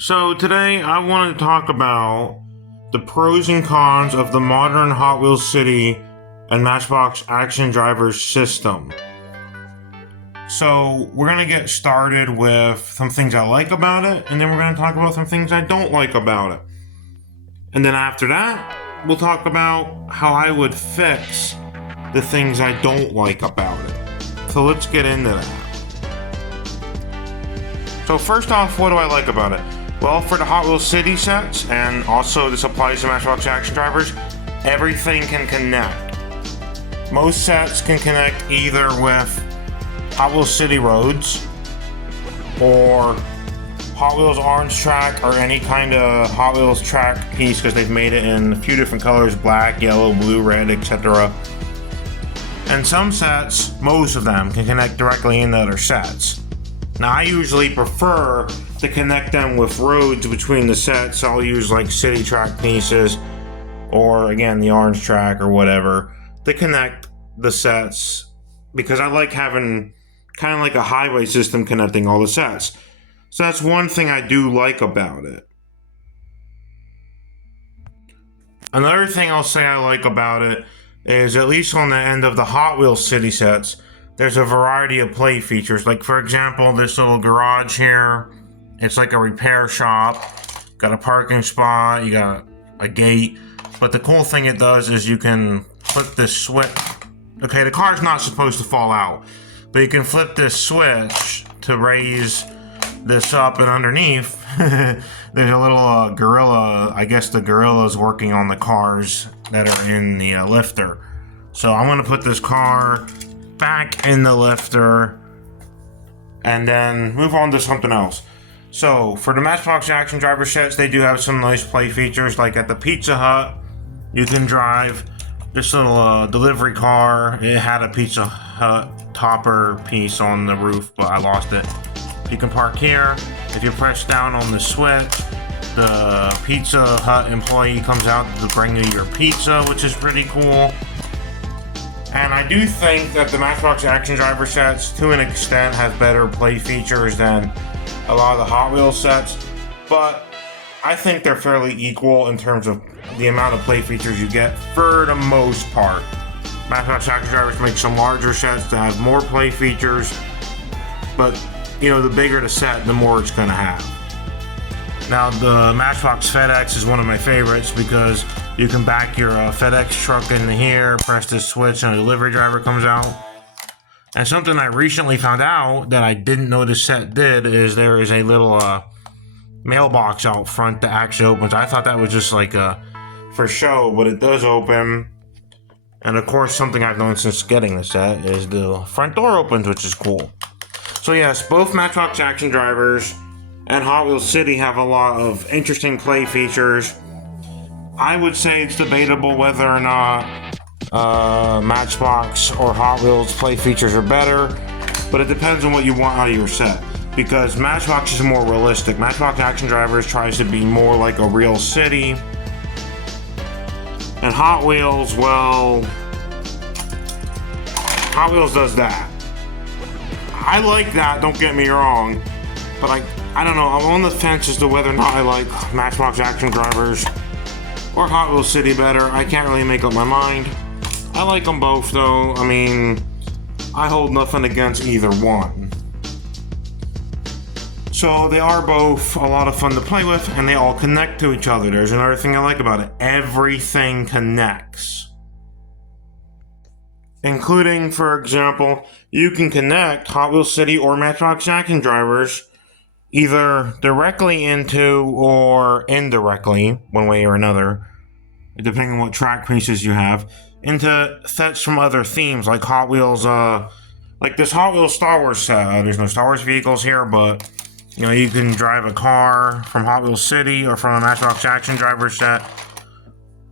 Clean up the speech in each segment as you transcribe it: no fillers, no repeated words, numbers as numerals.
So today I want to talk about the pros and cons of the modern Hot Wheels City and Matchbox Action Drivers system. So we're going to get started with some things I like about it, and then we're going to talk about some things I don't like about it. And then after that, we'll talk about how I would fix the things I don't like about it. So let's get into that. So first off, what do I like about it? Well, for the Hot Wheels City sets, and also this applies to Matchbox Action Drivers, everything can connect. Most sets can connect either with Hot Wheels City roads, or Hot Wheels Orange Track, or any kind of Hot Wheels track piece, because they've made it in a few different colors: black, yellow, blue, red, etc. And some sets, most of them, can connect directly into other sets. Now, I usually prefer to connect them with roads between the sets. I'll use like city track pieces, or again, the orange track or whatever, to connect the sets, because I like having kind of like a highway system connecting all the sets. So that's one thing I do like about it. Another thing I'll say I like about it is, at least on the end of the Hot Wheels City sets, there's a variety of play features. Like, for example, this little garage here, it's like a repair shop. Got a parking spot, you got a gate. But the cool thing it does is you can flip this switch. Okay, the car's not supposed to fall out, but you can flip this switch to raise this up, and underneath there's a little gorilla. I guess the gorilla's working on the cars that are in the lifter. So I'm gonna put this car back in the lifter and then move on to something else. So for the Matchbox Action Driver sets, they do have some nice play features. Like at the Pizza Hut, you can drive this little delivery car. It had a Pizza Hut topper piece on the roof, but I lost it. You can park here. If you press down on the switch, the Pizza Hut employee comes out to bring you your pizza, which is pretty cool. And I do think that the Matchbox Action Driver sets, to an extent, have better play features than a lot of the Hot Wheels sets, but I think they're fairly equal in terms of the amount of play features you get for the most part. Matchbox Action Drivers make some larger sets that have more play features, but you know, the bigger the set, the more it's going to have. Now, the Matchbox FedEx is one of my favorites because you can back your FedEx truck into here, press this switch, and a delivery driver comes out. And something I recently found out that I didn't know this set did is there is a little mailbox out front that actually opens. I thought that was just like for show, but it does open. And of course, something I've known since getting the set is the front door opens, which is cool. So yes, both Matchbox Action Drivers and Hot Wheels City have a lot of interesting play features. I would say it's debatable whether or not Matchbox or Hot Wheels play features are better, but it depends on what you want out of your set. Because Matchbox is more realistic. Matchbox Action Drivers tries to be more like a real city. And Hot Wheels, well, Hot Wheels does that. I like that, don't get me wrong, but I don't know, I'm on the fence as to whether or not I like Matchbox Action Drivers or Hot Wheels City better. I can't really make up my mind. I like them both though. I mean, I hold nothing against either one. So they are both a lot of fun to play with, and they all connect to each other. There's another thing I like about it. Everything connects. Including, for example, you can connect Hot Wheels City or Matchbox Action Drivers either directly into or indirectly, one way or another, depending on what track pieces you have, into sets from other themes, like Hot Wheels, like this Hot Wheels Star Wars set. There's no Star Wars vehicles here, but you know, you can drive a car from Hot Wheels City or from a Matchbox Action Driver set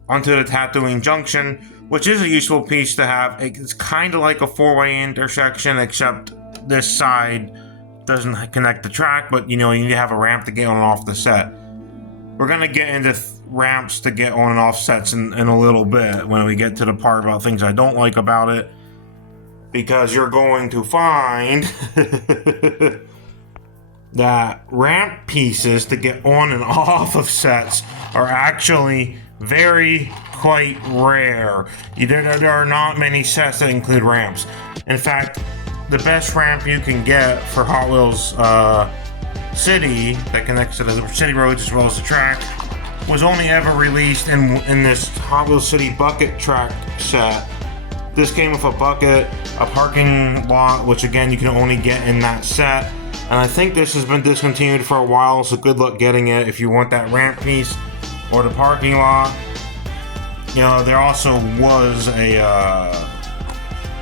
onto the Tatooine Junction, which is a useful piece to have. It's kind of like a four-way intersection, except this side doesn't connect the track, but you know, you need to have a ramp to get on and off the set. We're going to get into ramps to get on and off sets in a little bit when we get to the part about things I don't like about it, because you're going to find that ramp pieces to get on and off of sets are actually quite rare. There are not many sets that include ramps. In fact, the best ramp you can get for Hot Wheels City that connects to the city roads as well as the track was only ever released in this Hot Wheels City bucket track set. This came with a bucket, a parking lot, which again you can only get in that set. And I think this has been discontinued for a while, so good luck getting it if you want that ramp piece or the parking lot. You know, there also was a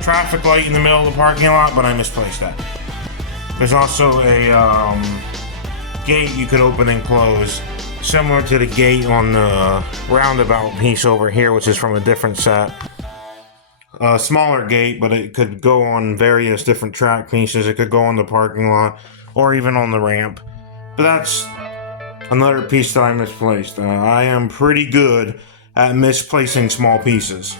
traffic light in the middle of the parking lot, but I misplaced that. There's also a gate you could open and close, similar to the gate on the roundabout piece over here, which is from a different set. A smaller gate, but it could go on various different track pieces. It could go on the parking lot or even on the ramp. But that's another piece that I misplaced. I am pretty good at misplacing small pieces.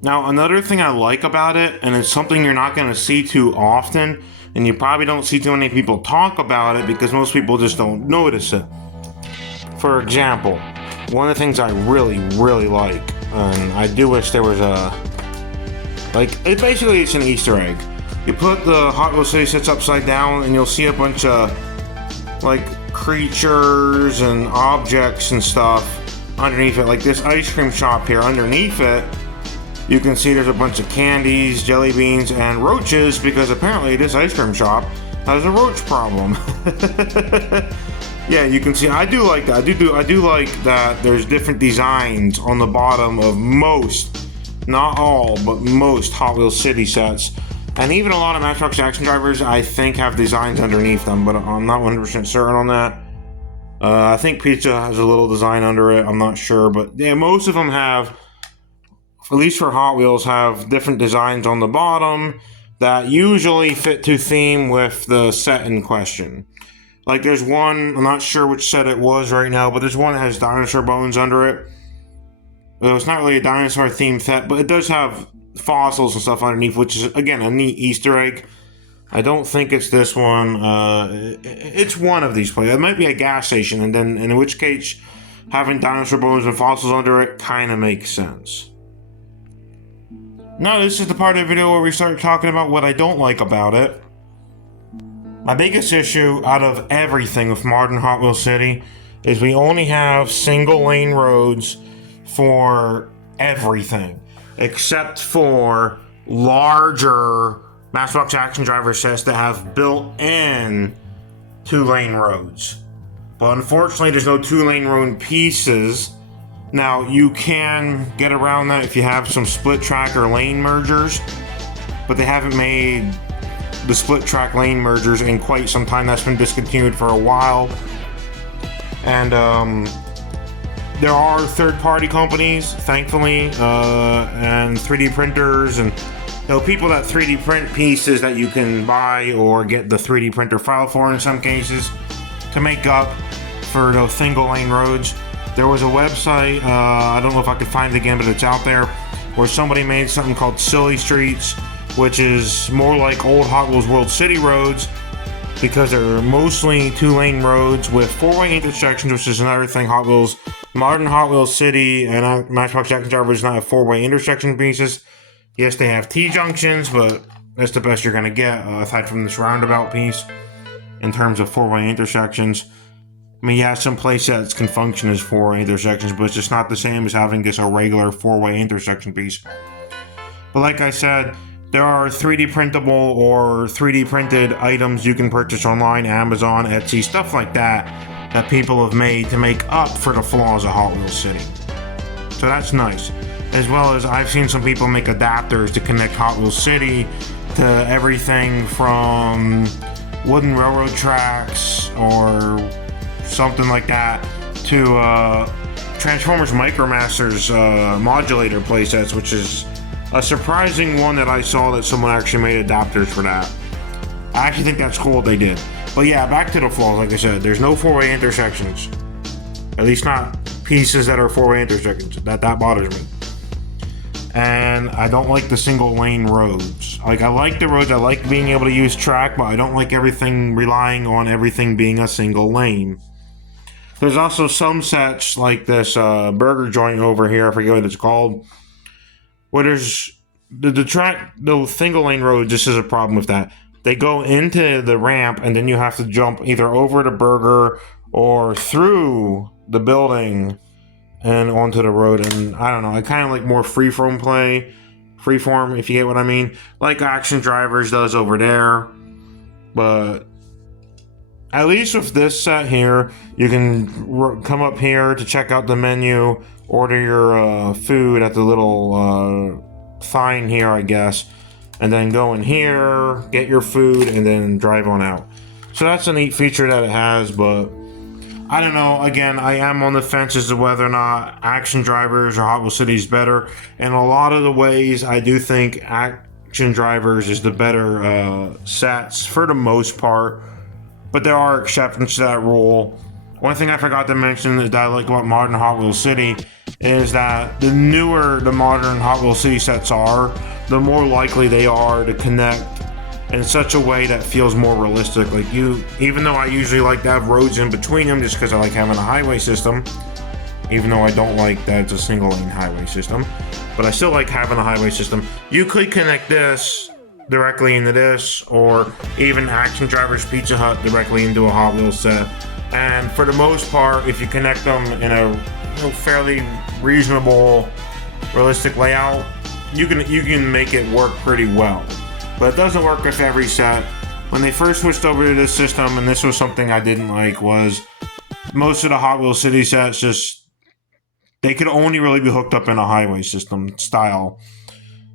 Now, another thing I like about it, and it's something you're not going to see too often, and you probably don't see too many people talk about it because most people just don't notice it. For example, one of the things I really, really like, and I do wish there was it's an Easter egg. You put the Hot Wheels City sets upside down and you'll see a bunch of creatures and objects and stuff underneath it. Like this ice cream shop here, underneath it, you can see there's a bunch of candies, jelly beans, and roaches because apparently this ice cream shop has a roach problem. Yeah, you can see. I do like that. I do like that. There's different designs on the bottom of most, not all, but most Hot Wheels City sets, and even a lot of Matchbox action drivers. I think have designs underneath them, but I'm not 100% certain on that. I think Pizza has a little design under it. I'm not sure, but yeah, most of them have, at least for Hot Wheels, have different designs on the bottom that usually fit to theme with the set in question. Like there's one, I'm not sure which set it was right now, but there's one that has dinosaur bones under it. Well, it's not really a dinosaur themed set, but it does have fossils and stuff underneath, which is, again, a neat Easter egg. I don't think it's this one. It's one of these places. It might be a gas station, and then in which case, having dinosaur bones and fossils under it kind of makes sense. Now, this is the part of the video where we start talking about what I don't like about it. My biggest issue out of everything with modern Hot Wheels City is we only have single lane roads for everything, except for larger Matchbox action driver sets that have built-in 2-lane roads. But unfortunately, there's no 2-lane road pieces. Now, you can get around that if you have some split track or lane mergers, but they haven't made the split track lane mergers in quite some time. That's been discontinued for a while. And there are third-party companies, thankfully, and 3D printers, and people that 3D print pieces that you can buy or get the 3D printer file for in some cases to make up for those single lane roads. There was a website, I don't know if I could find it again, but it's out there, where somebody made something called Silly Streets, which is more like old Hot Wheels World City roads, because they're mostly 2-lane roads with 4-way intersections, which is another thing modern Hot Wheels City and Matchbox action drivers not have 4-way intersection pieces. Yes, they have T-junctions, but that's the best you're going to get, aside from this roundabout piece, in terms of 4-way intersections. I mean, yeah, some playsets can function as 4-way intersections, but it's just not the same as having just a regular 4-way intersection piece. But like I said, there are 3D printable or 3D printed items you can purchase online, Amazon, Etsy, stuff like that people have made to make up for the flaws of Hot Wheels City. So that's nice. As well as I've seen some people make adapters to connect Hot Wheels City to everything from wooden railroad tracks or something like that to Transformers Micromasters modulator playsets, which is a surprising one that I saw that someone actually made adapters for that. I actually think that's cool what they did. But yeah, back to the flaws. Like I said, there's no 4-way intersections. At least not pieces that are 4-way intersections. That bothers me. and I don't like the single lane roads. Like, I like the roads, I like being able to use track, but I don't like everything relying on everything being a single lane. There's also some sets like this burger joint over here, I forget what it's called, where there's the track, the single lane road. This is a problem with that. They go into the ramp and then you have to jump either over the burger or through the building and onto the road. And I don't know, I kind of like more freeform play, freeform, if you get what I mean, like Action Drivers does over there. But at least with this set here, you can come up here to check out the menu, order your food at the little sign here, I guess, and then go in here, get your food, and then drive on out. So that's a neat feature that it has, but I don't know. Again, I am on the fence as to whether or not Action Drivers or Hot Wheels City is better. In a lot of the ways, I do think Action Drivers is the better sets for the most part. But there are exceptions to that rule. One thing I forgot to mention that I like about modern Hot Wheels City is that the newer the modern Hot Wheels City sets are, the more likely they are to connect in such a way that feels more realistic. Like, even though I usually like to have roads in between them just because I like having a highway system, even though I don't like that it's a single lane highway system, but I still like having a highway system. You could connect this directly into this, or even Action Drivers Pizza Hut directly into a Hot Wheels set. And for the most part, if you connect them in a fairly reasonable, realistic layout, you can make it work pretty well. But it doesn't work with every set. When they first switched over to this system, and this was something I didn't like, was most of the Hot Wheels City sets they could only really be hooked up in a highway system style.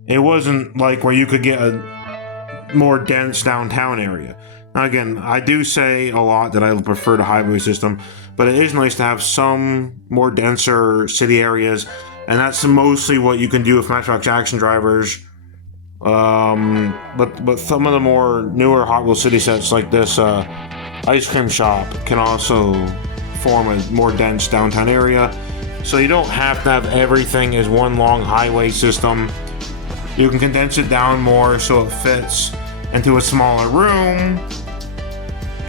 It wasn't like where you could get a more dense downtown area. Now again, I do say a lot that I prefer the highway system, but it is nice to have some more denser city areas, and that's mostly what you can do with Matchbox Action Drivers. But some of the more newer Hot Wheels City sets like this ice cream shop can also form a more dense downtown area, so you don't have to have everything as one long highway system. You can condense it down more so it fits into a smaller room,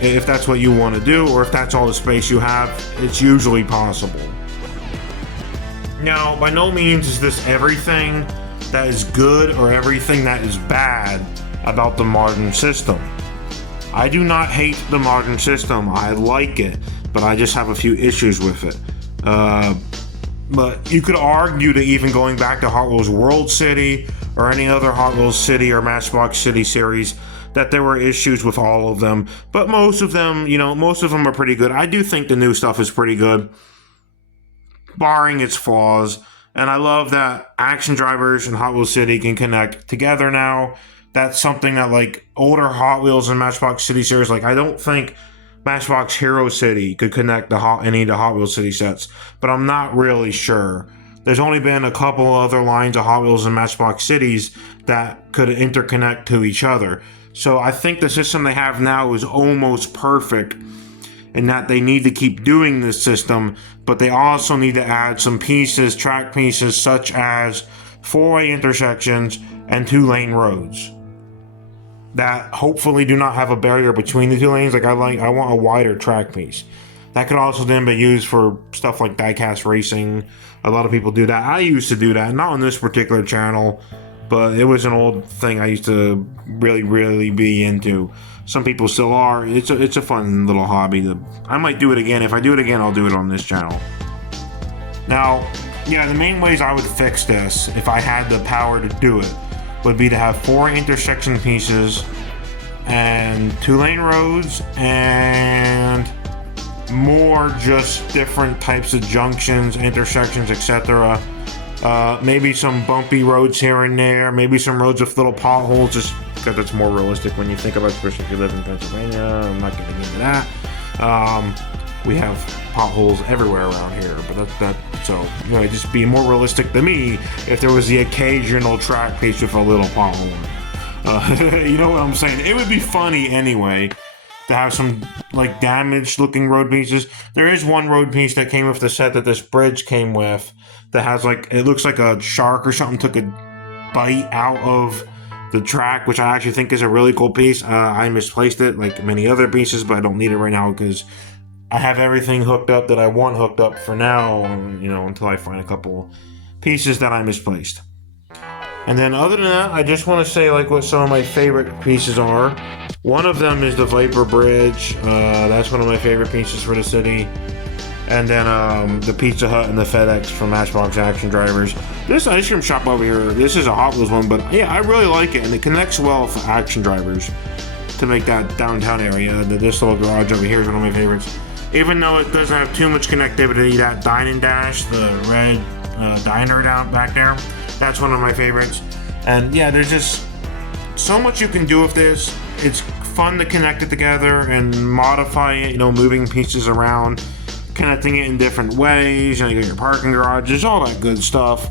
if that's what you want to do, or if that's all the space you have. It's usually possible. Now, by no means is this everything that is good or everything that is bad about the modern system. I do not hate the modern system. I like it, but I just have a few issues with it. But you could argue that even going back to Hot Wheels World City or any other Hot Wheels City or Matchbox City series, that there were issues with all of them. But most of them, most of them are pretty good. I do think the new stuff is pretty good, barring its flaws. And I love that Action Drivers and Hot Wheels City can connect together now. That's something that, like, older Hot Wheels and Matchbox City series, like, I don't think Matchbox Hero City could connect any of the Hot Wheels City sets, but I'm not really sure. There's only been a couple other lines of Hot Wheels and Matchbox Cities that could interconnect to each other. So I think the system they have now is almost perfect, in that they need to keep doing this system, but they also need to add some pieces, track pieces, such as 4-way intersections and 2-lane roads that hopefully do not have a barrier between the 2 lanes. Like, I want a wider track piece. That could also then be used for stuff like diecast racing. A lot of people do that. I used to do that, not on this particular channel, but it was an old thing I used to really, really be into. Some people still are. It's a fun little hobby. I might do it again. If I do it again, I'll do it on this channel. Now, yeah, the main ways I would fix this, if I had the power to do it, would be to have 4 intersection pieces and 2-lane roads and more just different types of junctions, intersections, etc. Maybe some bumpy roads here and there, maybe some roads with little potholes, just because it's more realistic when you think about it, especially if you live in Pennsylvania. I'm not getting into that. We have potholes everywhere around here, but so it'd just be more realistic to me if there was the occasional track piece with a little pothole. You know what I'm saying? It would be funny anyway. that have some like damaged looking road pieces. There is one road piece that came with the set that this bridge came with that has like, it looks like a shark or something took a bite out of the track, which I actually think is a really cool piece. I misplaced it like many other pieces, but I don't need it right now because I have everything hooked up that I want hooked up for now, you know, until I find a couple pieces that I misplaced. And then other than that, I just want to say like what some of my favorite pieces are. One of them is the Viper Bridge. That's one of my favorite pieces for the city. And then the Pizza Hut and the FedEx from Matchbox Action Drivers. This ice cream shop over here, this is a Hot Wheels one, but yeah, I really like it. And it connects well for Action Drivers to make that downtown area. This little garage over here is one of my favorites. Even though it doesn't have too much connectivity, that Dine and Dash, the red diner down back there, that's one of my favorites. And yeah, there's just so much you can do with this. It's fun to connect it together and modify it, you know, moving pieces around, connecting it in different ways, you know, you got your parking garages, all that good stuff.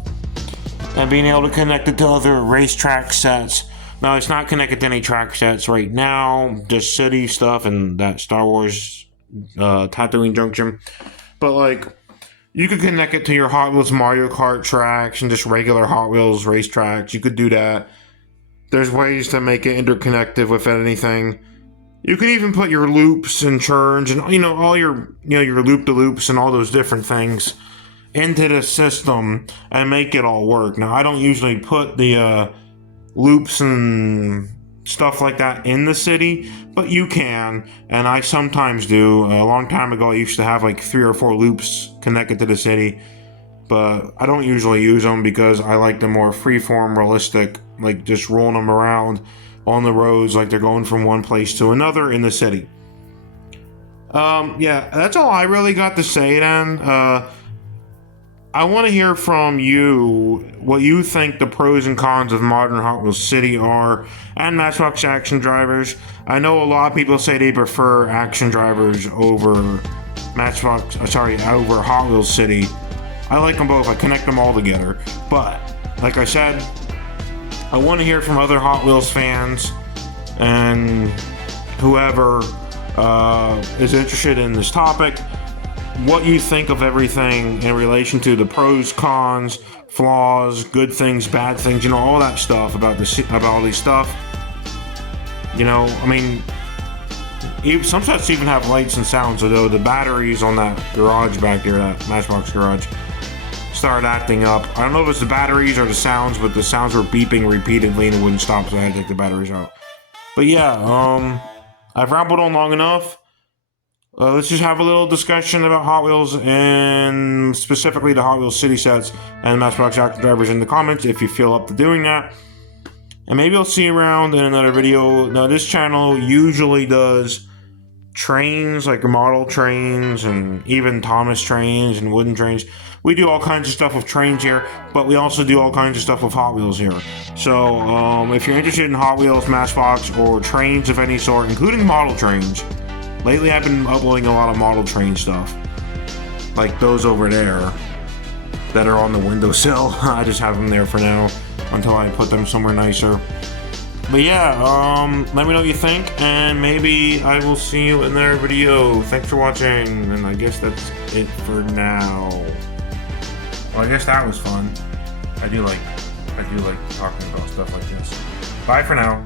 And being able to connect it to other racetrack sets. Now, it's not connected to any track sets right now, just city stuff and that Star Wars Tatooine Junction. But like, you could connect it to your Hot Wheels Mario Kart tracks and just regular Hot Wheels race tracks. You could do that. There's ways to make it interconnected with anything. You could even put your loops and churns and, you know, all your, you know, your loop-de-loops and all those different things into the system and make it all work. Now, I don't usually put the loops and stuff like that in the city, but you can, and I sometimes do. A long time ago, I used to have like 3 or 4 loops connected to the city, but I don't usually use them because I like the more freeform, realistic, like just rolling them around on the roads like they're going from one place to another in the city. Yeah, that's all I really got to say then. I want to hear from you what you think the pros and cons of modern Hot Wheels City are, and Matchbox Action Drivers. I know a lot of people say they prefer Action Drivers over over Hot Wheels City. I like them both. I connect them all together. But like I said, I want to hear from other Hot Wheels fans and whoever is interested in this topic, what you think of everything in relation to the pros, cons, flaws, good things, bad things, you know, all that stuff about all these stuff. You know, I mean, some sets even have lights and sounds, although the batteries on that garage back there, that Matchbox garage, started acting up. I don't know if it's the batteries or the sounds, but the sounds were beeping repeatedly and it wouldn't stop, so I had to take the batteries out. But yeah, I've rambled on long enough. Let's just have a little discussion about Hot Wheels and specifically the Hot Wheels City sets and Matchbox Action Drivers in the comments if you feel up to doing that. And maybe I'll see you around in another video. Now, this channel usually does trains, like model trains and even Thomas trains and wooden trains. We do all kinds of stuff with trains here, but we also do all kinds of stuff with Hot Wheels here. So if you're interested in Hot Wheels, Matchbox, or trains of any sort, including model trains, lately I've been uploading a lot of model train stuff, like those over there that are on the windowsill. I just have them there for now until I put them somewhere nicer. But yeah, let me know what you think, and maybe I will see you in another video. Thanks for watching, and I guess that's it for now. Well, I guess that was fun. I do like talking about stuff like this. Bye for now.